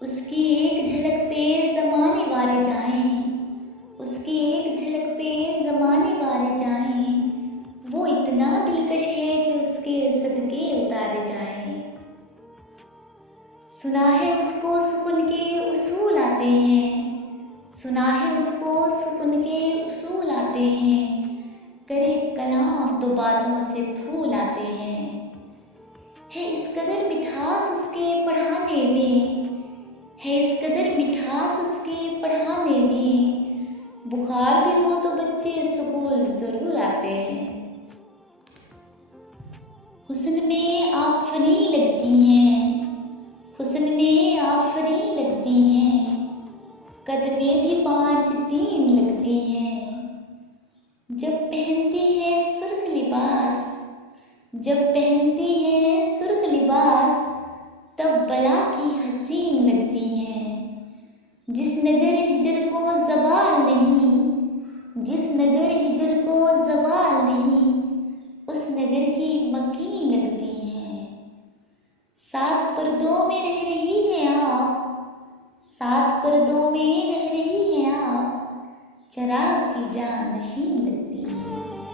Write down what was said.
उसकी एक झलक पे ज़माने वाले जाएं, उसकी एक झलक पे ज़माने वाले जाएं। वो इतना दिलकश है कि उसके सदके उतारे जाएं। सुना है उसको सुकून के उसूल आते हैं, सुना है उसको सुकून के उसूल आते हैं। करे कलाम तो बातों से फूल आते हैं। है इस कदर मिठास उसके पढ़ाने में, है इस कदर मिठास उसके पढ़ाने में। बुखार भी हो तो बच्चे स्कूल ज़रूर आते हैं। हुस्न में आफरीन लगती हैं, हुस्न में आफरीन लगती हैं। कद में भी 5 3 लगती हैं। जब पहनती है सुर्ख लिबास, जब पहनती है सुर्ख लिबास, तब बला की हसीन लगती हैं। जिस नगर हिजर को ज़वाल नहीं, जिस नगर हिजर को ज़वाल नहीं, उस नगर की मकीन लगती हैं। 7 पर्दों में रह रही हैं आप, 7 पर्दों में रह रही हैं आप। चराग की जानशीन लगती है।